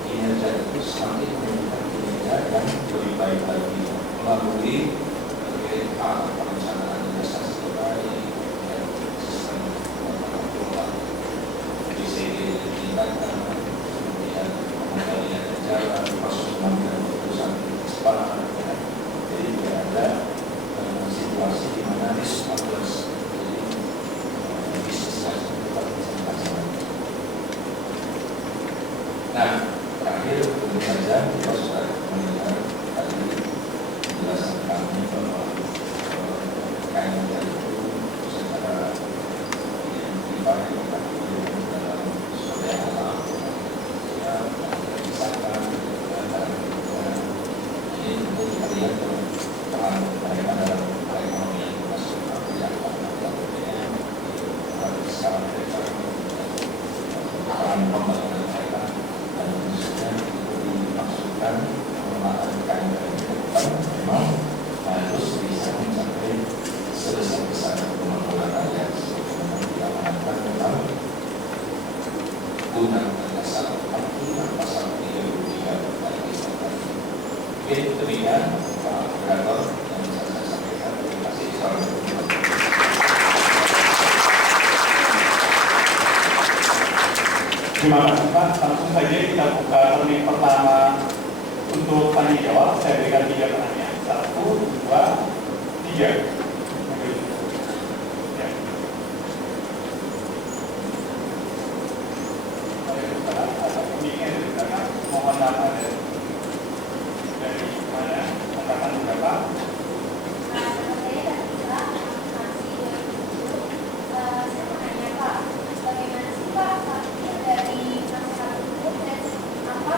kinerja itu semakin menunjukkan kinerja yang lebih baik lagi melalui berbagai hal perencanaan investasi terbaik, sistem BCD ditingkatkan, kemudian pengendalian jalan, proses pengambilan keputusan cepat. Jadi tidak ada situasi di mana risk averse, jadi bisnisnya tetap bisa dilaksanakan. Nah, terakhir tentu saja kita sudah mendengar tadi penjelasan kami bahwa KMK itu secara dipakai dalam sumber alam ya misalkan dan ini tentu kita lihat peran mereka dalam perekonomian nasional yang sekarang mereka peran pembangunan mereka dan khususnya itu dimaksudkan pengelolaan KMK ini ke depan memang harus bisa mencapai sebesar kemampuan rakyat sebagaimana diamanatkan dalam Undang-Undang Dasar 45 Pasal 33 ayat 1. Oke, demikian Pak Moderator yang bisa saya sampaikan. Terima kasih. Assalamualaikum. Terima kasih Pak. Langsung saja kita buka termin pertama untuk tanya jawab. Saya berikan 3 pertanyaan. 1, 2, 3. Mohon nama dari mana? Angkatan berapa? Bagaimana sih Pak, dari masyarakat itu dan apa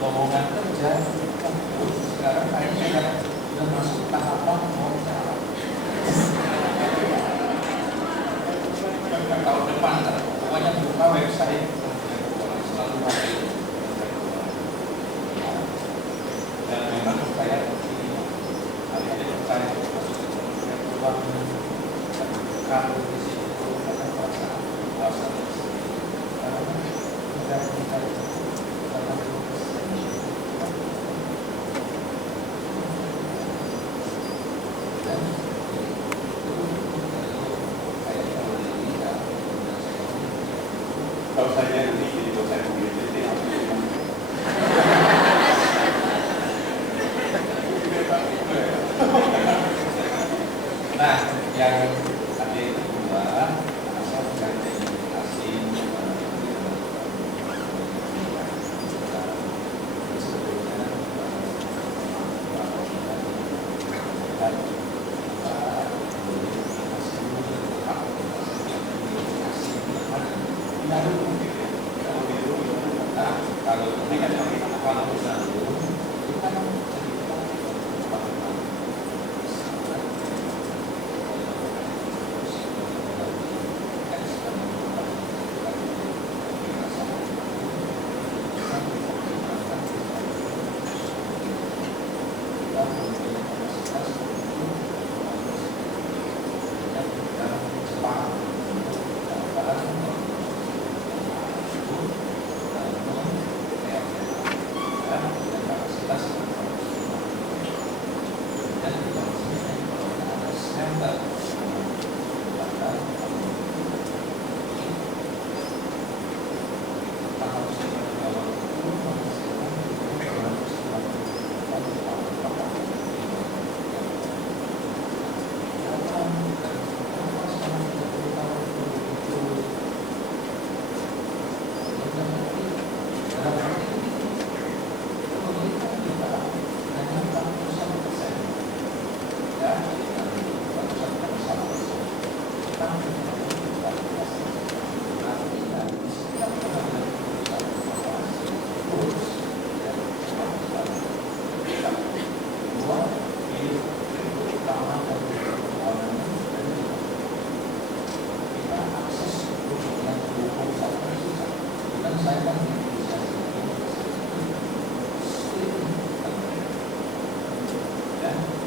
lowongan kerja sekarang kayaknya sudah masuk tahapan wawancara. Tahun depan pokoknya buka website selalu ada. Dan memang saya ini ada percaya peluang kalau di situ ada kuasa karena kita Kalau saya nanti jadi dosen publisitas Nah, yang tadi kedua, asal berkaitan edukasi kalau ini kan kalau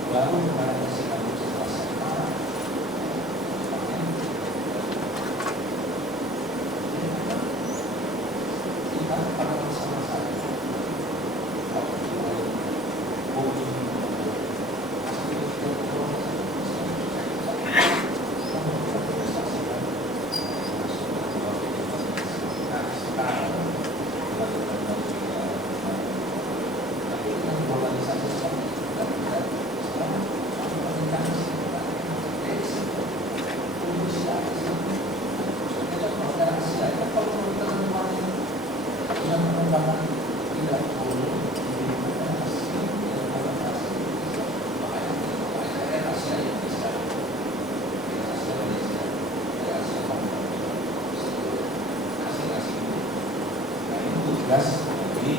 baru kepada kesehatan kita pada masa-masa jadi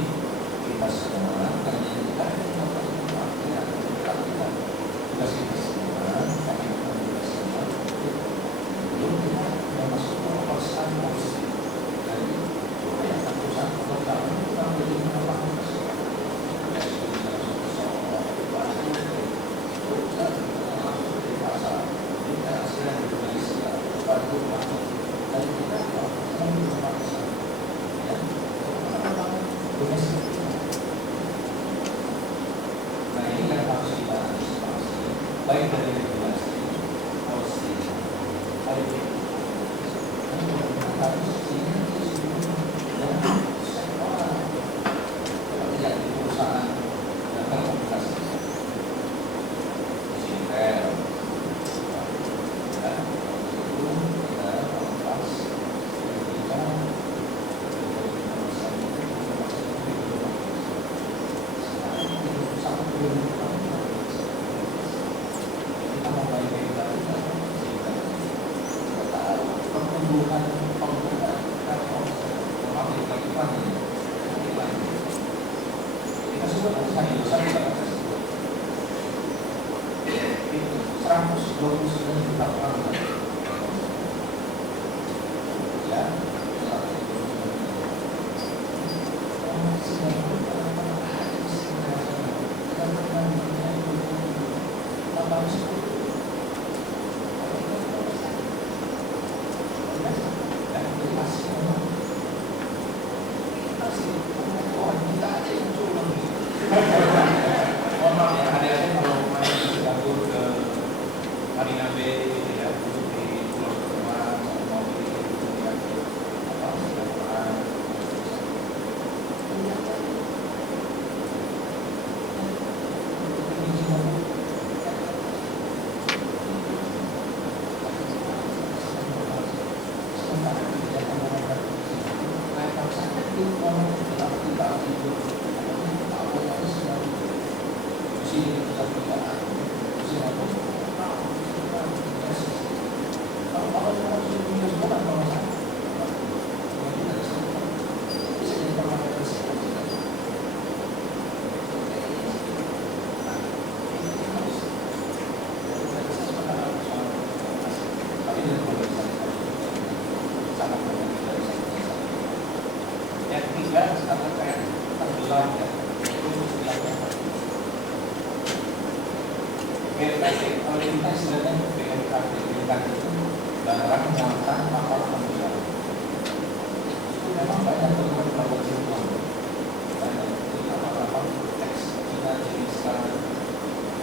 kita semua karena kita tugas kita semua belum kita sudah masuk ke perusahaan polisi dari perusahaan pertama kita beli apa nah ini kan harus kita antisipasi baik dari regulasi, policy, IT, harus dan sektor tidak di perusahaan dan komunikasi digital dan itu kita lepas kita 129 juta orang. Ya, mohon maaf ya, adik-adik kalau main Singapura ke Marina Bay gitu ya, duduk di Pulau Kepulauan, mau di Singapura. Yang ketiga, sekarang kayak tenggelam ya. Kalau kita istilahnya BMKG itu barang muatan kapal tenggelam. Itu memang banyak kapal tenggelam. Banyak kapal-kapal teks kita jadi sekarang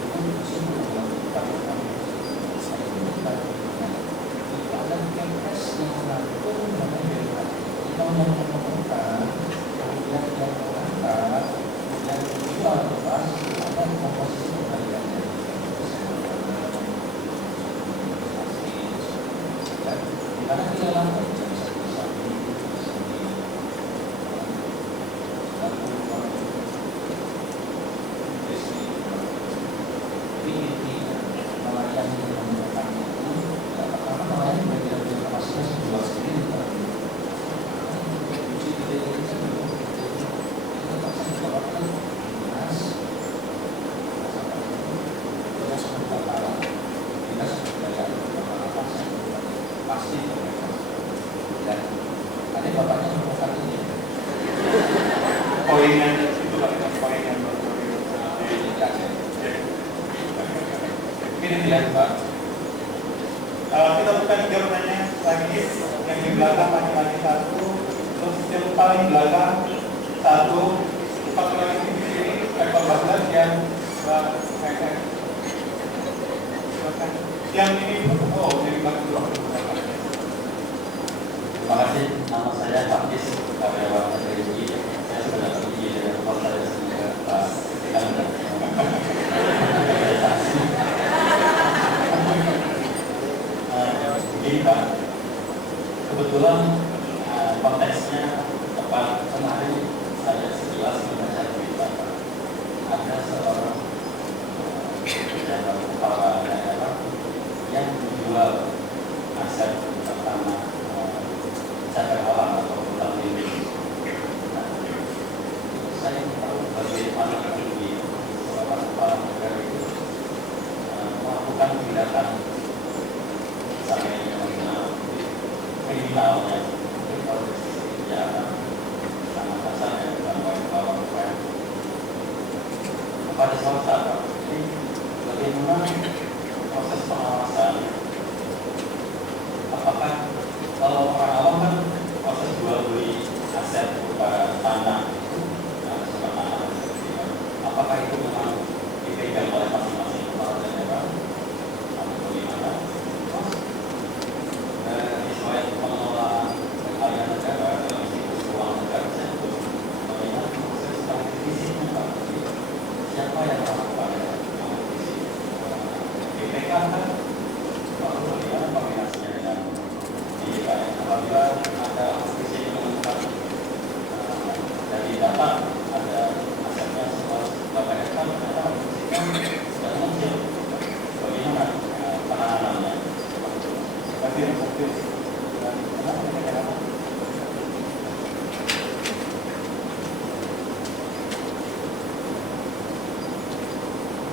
itu sungguh dalam kapal itu ada kepres yang mengatur mengenai BMKG. Kita menemukan kemudian yang mengangkat dan dijual lepas ada komposisi kembaliannya. Karena kita lakukan poinnya itu kan poin yang ini dia Pak. kita buka 3 pertanyaan lagi. Yang di belakang laki-laki 1, terus yang paling belakang 1, laki-laki di sini 14 yang yang ini jadi bagus. Terima kasih. Nama saya Hafiz, karyawan SRI. Saya sudah dapat izin dari tempat saya sehingga begini Pak, kebetulan konteksnya tepat kemarin saya sekilas membaca berita Pak. Ada seorang pejabat kepala daerah yang menjual aset pertama cagar alam atau hutan lindung. Saya tahu bagaimana tinggi seorang kepala negara itu melakukan tindakan sampai mengenal kriminalnya. Mungkin kalau dari sisi kejahatan sangat kasarnya bukan bawang keren. Pada saat saat ini bagaimana proses pengawasan? Apakah kalau orang awam kan proses jual beli aset berupa tanah itu seperti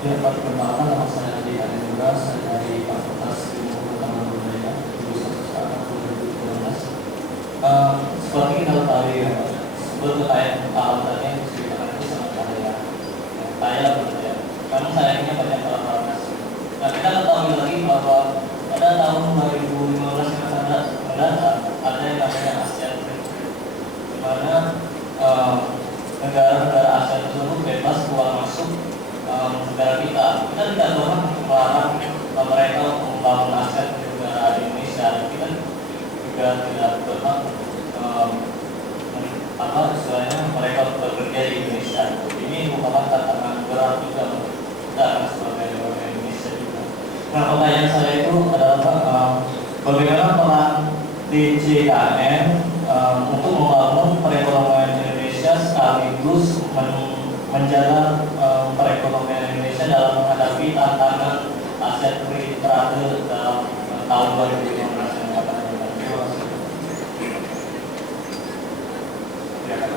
Ya, Pak, perkenalkan nama saya Adi Anindra, saya dari Fakultas Ilmu Pengetahuan Budaya, jurusan Sastra 2012. Seperti kita ketahui ya, Pak, sebelum kekayaan alam tadi yang diceritakan itu sangat kaya gitu ya. Karena sayangnya banyak hal-hal asing. Nah, kita ketahui lagi bahwa pada tahun 2015 yang akan mendatang ada yang namanya ASEAN Trade, di mana negara-negara ASEAN tersebut bebas keluar masuk negara kita. Kita tidak berhak melarang mereka untuk membangun aset di negara Indonesia. Kita juga tidak berhak istilahnya mereka bekerja di Indonesia. Ini merupakan tantangan berat juga untuk kita sebagai warga Indonesia juga. Nah, pertanyaan saya itu adalah bagaimana peran DJKN untuk membangun perekonomian Indonesia sekaligus menjaga perekonomian Indonesia dalam menghadapi tantangan aset trade dalam tahun 2015 yang akan datang. Terima kasih. Ya, kata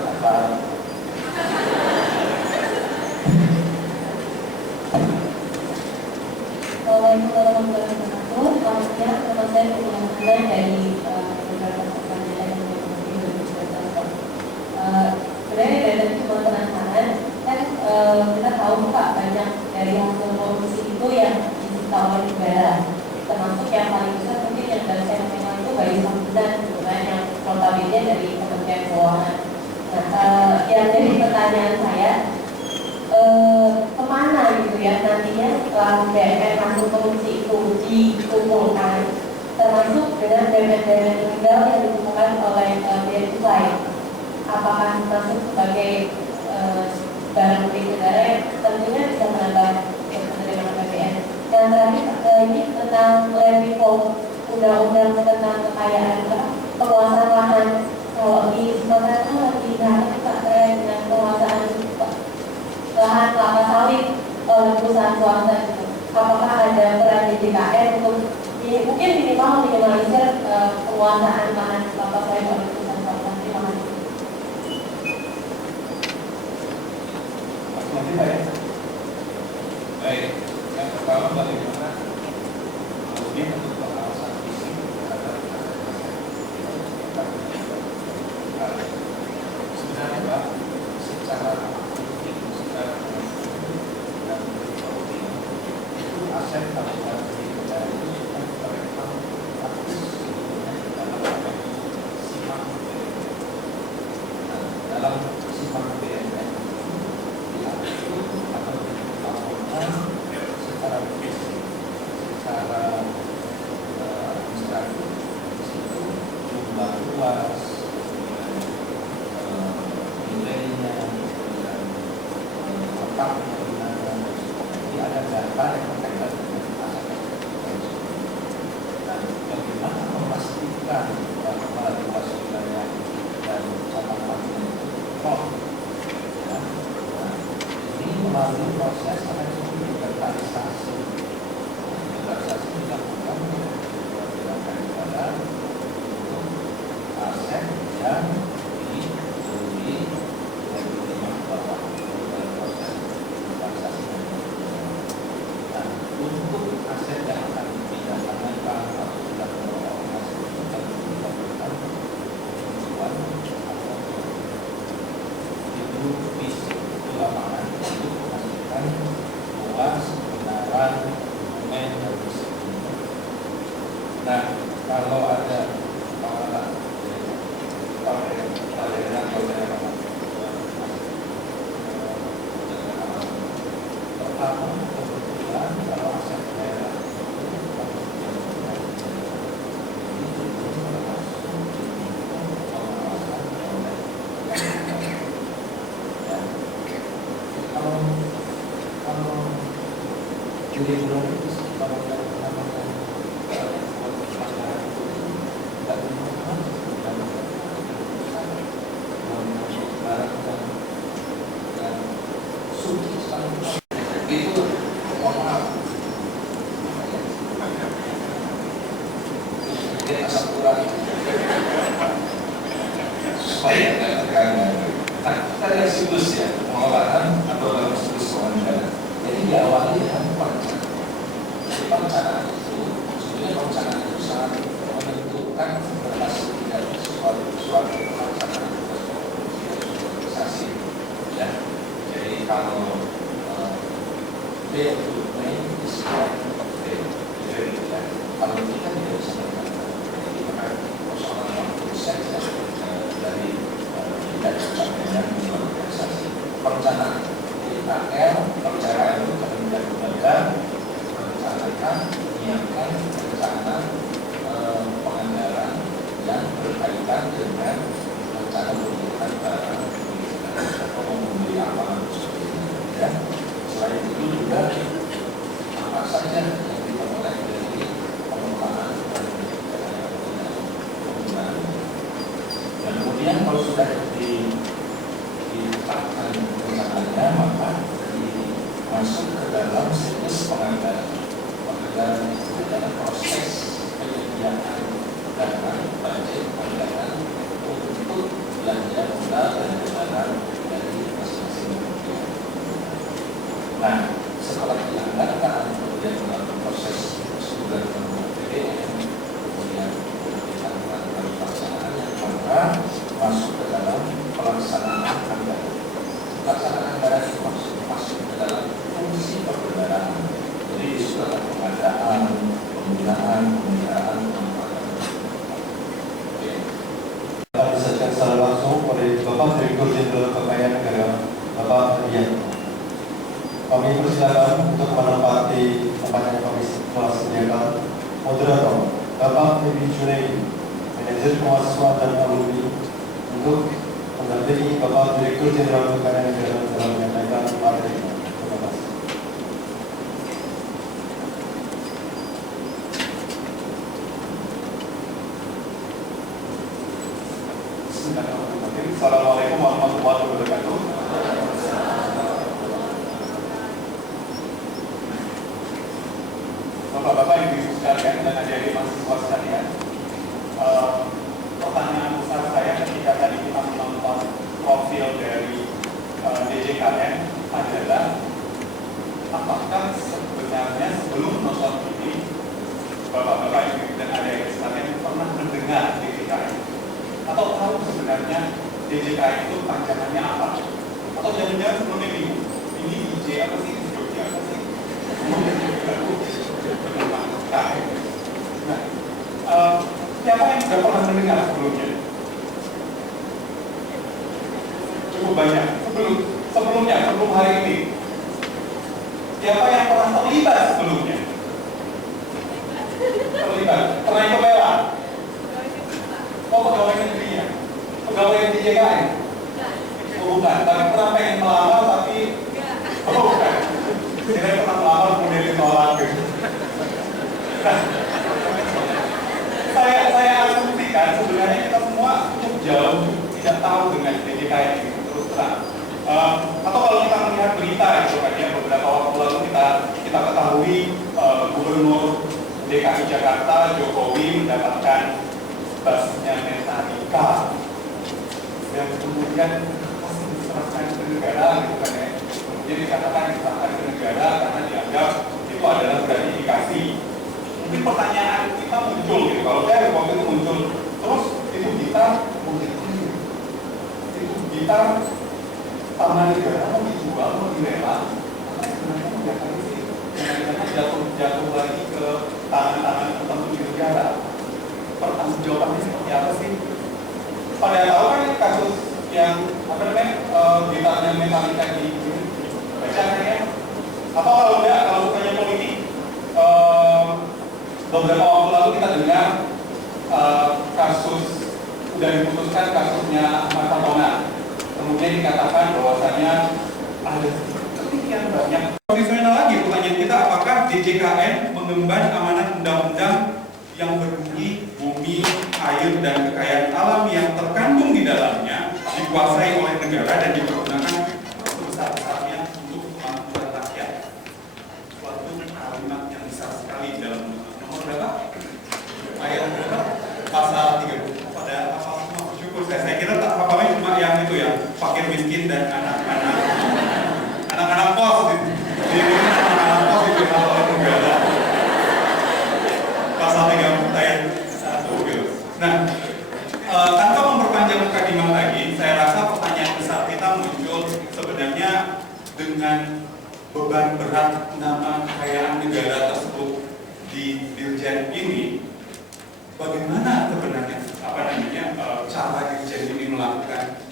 Assalamualaikum warahmatullahi wabarakatuh. Selamat siang, nama saya Putri dari beberapa pertanyaan yang sebenarnya dari cuma penasaran kan, kita tahu Pak, banyak dari hasil korupsi itu yang disita oleh negara, termasuk yang paling besar mungkin yang dari saya kenal itu Bayu Sambutan gitu kan, yang notabene dari Kementerian Keuangan. Nah, yang jadi pertanyaan saya, kemana gitu ya nantinya setelah BUMN hasil korupsi itu dikumpulkan, termasuk dengan BUMN legal yang ditemukan oleh Bea Cukai, apakah masuk sebagai barang milik negara yang tentunya bisa menambah penerimaan APBN. Dan terakhir ini tentang reform undang-undang tentang kekayaan penguasaan lahan. Kalau di Sumatera itu lagi terkait dengan penguasaan lahan kelapa sawit oleh perusahaan swasta gitu. Apakah ada peran DJKN untuk mungkin minimal minimalisir penguasaan lahan kelapa sawit oleh perusahaan swasta? Terima kasih. Baik, yang pertama bagaimana kemudian untuk pengawasan fisik terhadap sebenarnya Pak, secara politik, secara dan politik itu aset tabungan dari mereka praktis dalam simak BUMN diatur atau dilaporkan secara fisik, secara administratif, itu jumlah luas, nilainya, dan letaknya di mana, ini ada data yang berkaitan dengan aset tersebut. Dan bagaimana memastikan bahwa luas wilayah dan catatan itu kok, ya. Nah, ini melalui proses yang disebut inventarisasi. Inventarisasi dilakukan oleh beberapa negara untuk aset yang dibeli dan diterima bawah dalam proses inventarisasi. Nah, untuk aset yang akan dipindahkan atau sudah membawa hasil kita dilakukan penjualan atau itu fisik, itu lapangan untuk memastikan luas, kebenaran, dokumen dan sebagainya. Nah, kalau ada pengawasan pertama kebetulan kalau aset daerah kalau jadi belum itu kalau dari penambahan masyarakat itu tidak dimakan dan dan suci sekali itu mohon dia asap kurang supaya tidak terganggu. Nah, kita lihat siklus ya, pengolahan atau dalam siklus keuangan negara. Jadi Jadi diawali dengan perencanaan. Jadi perencanaan itu, sebenarnya perencanaan itu sangat menentukan berkas dari suatu pelaksanaan organisasi. Ya, jadi kalau day to day is right of day. Jadi ya, kalau kita tidak bisa melakukan ini maka persoalan waktu saja dari tidak tercapainya organisasi. Perencanaan IKL, perencanaan itu kemudian lembaga merencanakan, menyiapkan rencana penganggaran yang berkaitan dengan rencana penggunaan barang atau membeli apa ya. Selain itu juga apa saja yang diperoleh dari pengelolaan dan penggunaan. Dan kemudian kalau sudah ditetapkan rencananya maka masuk ke dalam siklus penganggaran. Penganggaran itu adalah proses penyediaan dana budget anggaran untuk belanja modal dan barang dari masing-masing kementerian. Nah, setelah dianggarkan kemudian melakukan proses persetujuan dengan APBN, kemudian dilakukan pelaksanaannya, maka masuk ke dalam pelaksanaan anggaran. Pelaksanaan anggaran itu masuk ke dalam fungsi perbendaharaan. Jadi itu adalah pengadaan, penggunaan, pemeliharaan, penempatan. Oke. Disajikan secara langsung oleh Bapak Direktur Jenderal Kekayaan Negara, Bapak Hadian. Kami persilakan untuk menempati tempatnya Komisi telah sediakan moderator Bapak Ebi Junaidi, Manajer Kemahasiswaan dan Alumni, untuk mendampingi Bapak Direktur Jenderal Kekayaan Negara dalam menyampaikan materi. Terima kasih. Assalamualaikum warahmatullahi wabarakatuh. Bapak-bapak, ibu-ibu sekalian, dan adik-adik mahasiswa sekalian, pertanyaan besar saya ketika tadi kita menonton profil dari DJKN adalah apakah sebenarnya sebelum nonton ini bapak-bapak, ibu-ibu, dan adik-adik sekalian pernah mendengar DJKN atau tahu sebenarnya DJKN itu panjangannya apa? Atau jangan-jangan sebelumnya bingung, ini DJ apa sih, Jogja apa sih? Nah, siapa yang sudah pernah mendengar sebelumnya? Cukup banyak. Sebelum hari ini. Siapa yang pernah terlibat sebelumnya? Terlibat. Pernah ikut lelang? Oh, pegawai negeri ya? Pegawai di JKN? Oh, bukan. Tapi pernah pengen melamar tapi oh, bukan. Saya pernah melamar kemudian ditolak. Saya asumsikan sebenarnya kita semua cukup jauh tidak tahu dengan DJKN ini terus terang. Atau kalau kita melihat berita itu kan ya, beberapa waktu lalu kita ketahui Gubernur DKI Jakarta Jokowi mendapatkan busnya Metallica dan kemudian masih diserahkan ke negara gitu kan ya. Kemudian dikatakan diserahkan ke negara karena dianggap itu adalah gratifikasi. Mungkin pertanyaan kita muncul gitu, kalau saya waktu itu muncul, terus itu gitar taman negara mau dijual, mau dilelang, apa sebenarnya mau diapain sih? Jangan-jangan jatuh lagi ke tangan-tangan tertentu di negara. Pertanggungjawabannya seperti apa sih? Pada tahu kan kasus yang apa namanya gitarnya Metallica di baca ya? Apa kalau enggak, kalau bukannya politik? Beberapa waktu lalu kita dengar kasus sudah diputuskan kasusnya Ahmad Fatona. Kemudian dikatakan bahwasanya ada sekian banyak. Konstitusional lagi pertanyaan kita, apakah DJKN mengemban amanat undang-undang yang berbunyi bumi, air, dan kekayaan alam yang terkandung di dalamnya dikuasai oleh negara dan dipergunakan sebesar-besarnya untuk kemakmuran rakyat. Suatu kalimat yang besar sekali dalam nomor berapa? Ayat berapa? Pasal 30. Pada pasal semua bersyukur saya kira tak apa-apa cuma yang itu ya, fakir miskin dan anak-anak kos gitu. dengan beban berat nama kekayaan negara tersebut di Dirjen ini, bagaimana sebenarnya cara Dirjen ini melakukan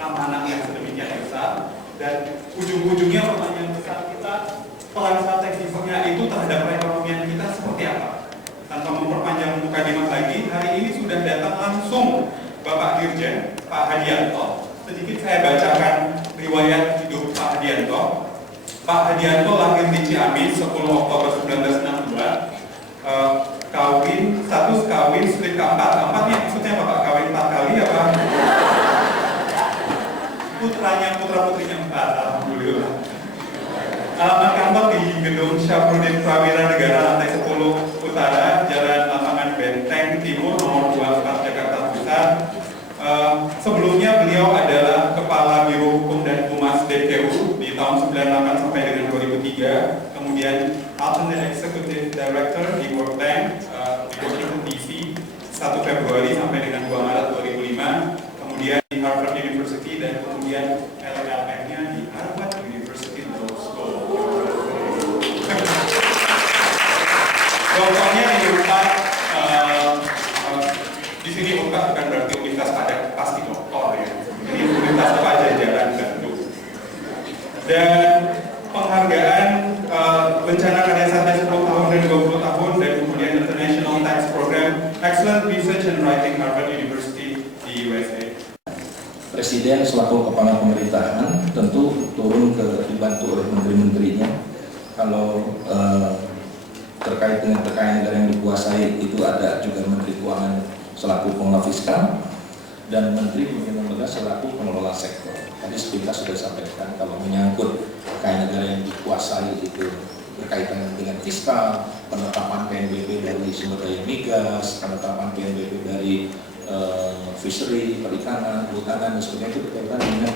amanah yang sedemikian besar, dan ujung-ujungnya pertanyaan besar kita, peran strategisnya itu terhadap perekonomian kita seperti apa? Tanpa memperpanjang mukadimah lagi, hari ini sudah datang langsung Bapak Dirjen, Pak Hadianto. Sedikit saya bacakan riwayat hidup Pak Hadianto. Pak Hadianto lahir di Ciamis 10 Oktober 1962. Status kawin strip keempat. Keempatnya maksudnya Bapak kawin 4 kali apa? Putra-putrinya 4, alhamdulillah. Alamat kantor di Gedung Syafruddin Prawira Negara lantai 10 Utara, Jalan Lapangan Benteng Timur nomor 24 Jakarta Pusat. Sebelumnya beliau adalah Kepala Biro Hukum dan Humas DPU di tahun 98 sampai dengan 2003. Kemudian Alternate Executive Director di World Bank di Washington DC 1 Februari sampai dengan 2 Maret 2005. Kemudian di Harvard University dan kemudian LLM-nya di Harvard University Law School. Doktornya di Unpad, di sini Unpad bukan berarti universitas pada pasti doktor ya. Ini universitas Pajajaran Bandung. Dan penghargaan bencana karya santai 10 tahun dan 20 tahun, dan kemudian International Tax Program Excellent Research and Writing Harvard University di USA. Presiden selaku kepala pemerintahan tentu turun dibantu oleh menteri-menterinya. Kalau terkait dengan kekayaan negara yang dikuasai, itu ada juga Menteri Keuangan selaku pengelola fiskal dan Menteri Pemimpinan Lembaga selaku pengelola sektor. Tadi sepintas sudah sampaikan kalau menyangkut kekayaan negara yang dikuasai itu berkaitan dengan fiskal, penetapan PNBP dari sumber daya migas, penetapan PNBP dari fishery, perikanan, kehutanan, dan sebagainya, itu berkaitan dengan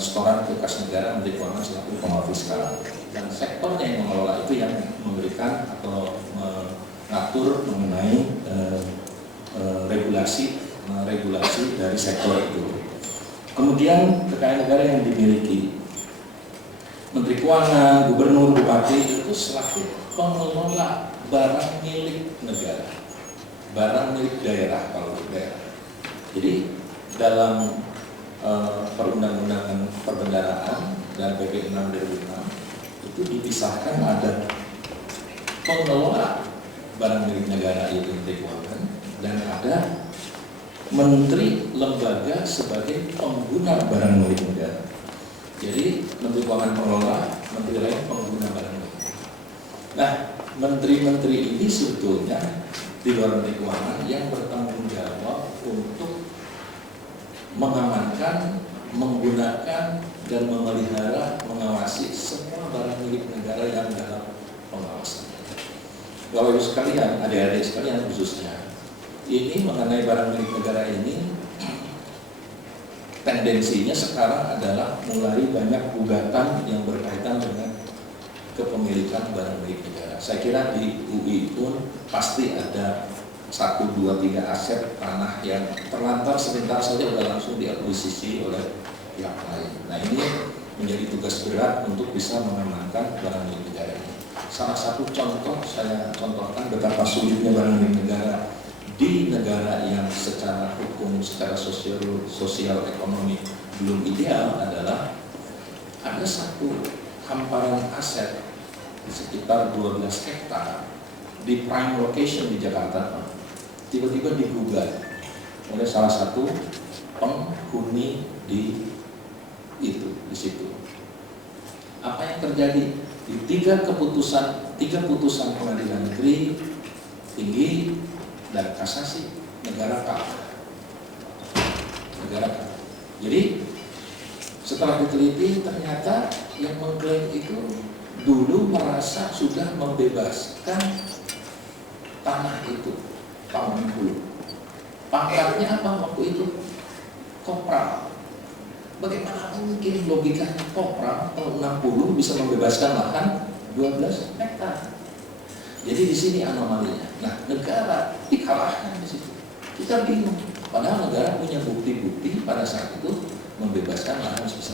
setoran ke kas negara. Menteri Keuangan selaku pengelola fiskal, dan sektornya yang mengelola itu yang memberikan atau mengatur mengenai regulasi dari sektor itu. Kemudian kekayaan negara yang dimiliki Menteri Keuangan, Gubernur, Bupati itu selaku pengelola barang milik negara, barang milik daerah kalau daerah. Jadi dalam perundang-undangan perbendaharaan dan PP 6 2006 itu dipisahkan ada pengelola barang milik negara yaitu Menteri Keuangan, dan ada Menteri Lembaga sebagai pengguna barang milik negara. Jadi Menteri Keuangan pengelola, Menteri lain pengguna barang milik negara. Nah, menteri-menteri ini sebetulnya di luar Menteri Keuangan yang bertanggung jawab untuk mengamankan, menggunakan, dan memelihara, mengawasi semua barang milik negara yang dalam pengawasan. Bapak Ibu sekalian, adik-adik sekalian khususnya, ini mengenai barang milik negara ini tendensinya sekarang adalah mulai banyak gugatan yang berkaitan dengan kepemilikan barang milik negara. Saya kira di UI pun pasti ada 1, 2, 3 aset tanah yang terlantar sebentar saja sudah langsung diakuisisi oleh pihak lain. Nah, ini menjadi tugas berat untuk bisa mengamankan barang milik negara ini. Salah satu contoh saya contohkan betapa sulitnya barang milik negara di negara yang secara hukum, secara sosial ekonomi belum ideal adalah ada satu hamparan aset di sekitar 12 hektar di prime location di Jakarta, tiba-tiba digugat oleh salah satu penghuni di situ. Apa yang terjadi? Di tiga putusan pengadilan negeri, tinggi, dan kasasi, negara kalah. Jadi setelah diteliti ternyata yang mengklaim itu dulu merasa sudah membebaskan tanah itu tahun 60. Pangkatnya apa waktu itu? Kopral. Bagaimana mungkin logikanya kopral tahun 60 bisa membebaskan lahan 12 hektar? Jadi di sini anomalinya. Nah, negara dikalahkan di situ. Kita bingung. Padahal negara punya bukti-bukti pada saat itu membebaskan lahan sebesar